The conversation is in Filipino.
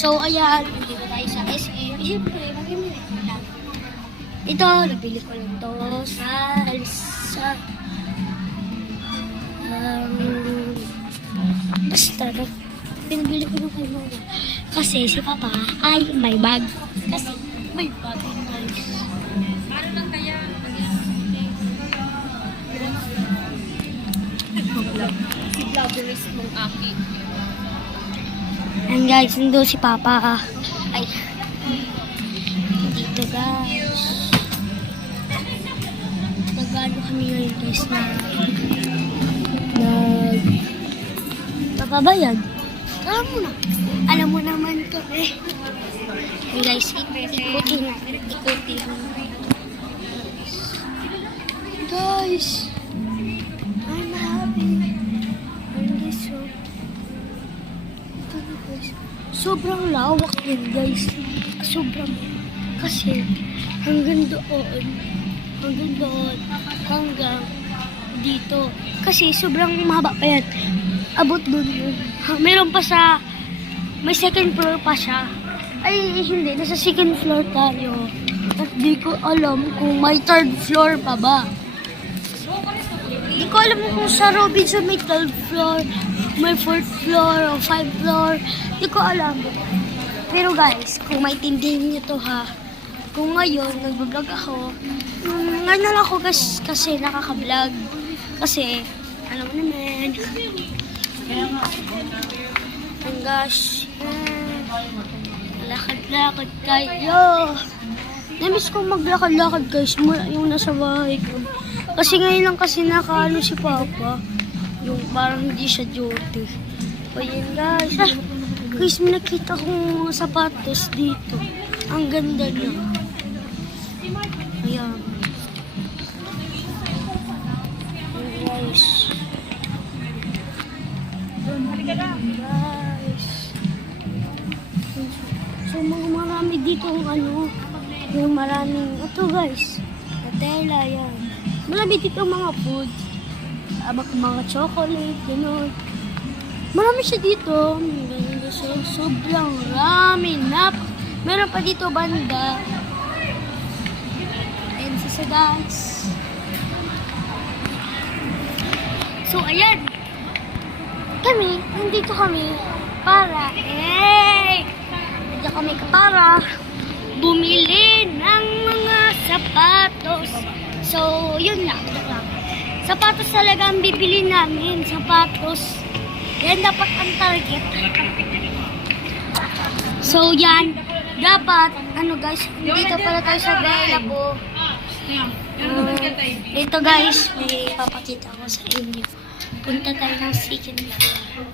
So, ayan, dito tayo sa SM. Siyempre, mag-imili lang. Ito, nabili ko lang to sa basta no, pinabili ko lang kay mama. Kasi si papa ay may bag. Kasi may bag, guys. Ano lang kaya? Si vloggerist mong aki. And guys, nandun si papa. Ay, dito guys. Nagano kami ngayon guys na papabayad. Alam mo na. Alam mo naman to eh. And guys, ikutin na. Ikutin. Guys, I'm happy. I'm this one. Sobrang lawak din guys. Sobrang. Kasi hanggang doon. Hanggang dito. Kasi sobrang mahaba pa yan. Abot doon. Meron pa sa may second floor pa siya. Ay hindi, nasa second floor tayo. At di ko alam kung may third floor pa ba. Di ko alam kung sa Robinson may third floor, may fourth floor, o 5th floor. Di ko alam. Pero guys, kung maintindihan niyo to ha, kung ngayon nag-vlog ako, ngayon lang ako kasi nakaka-vlog. Kasi, ano mo naman. And gosh, lakad-lakad tayo. Namiss kong maglakad-lakad guys, yung nasa bahay ko. Kasi ngayon lang kasi nakaano si Papa. Yung parang hindi siya duty. O yun guys. Guys, may nakita kong mga sapatos dito. Ang ganda niya. Ayan. Guys. Guys. So, marami dito ano. Yung maraming, ito guys. Nutella, yan. Marami dito mga food. Mga chocolate, gano'n. Marami siya dito. So, sobrang rami. Meron pa dito banda. And so guys. So, ayan. Nandito kami para, bumili ng mga sapatos. So, yun na. Sapatos talaga ang bibili namin. Sapatos. Yan dapat ang target. So, yan. Dapat, ano guys, dito pala tayo sa Bella po. Ito guys, may papakita ko sa inyo. Punta tayo ng second floor.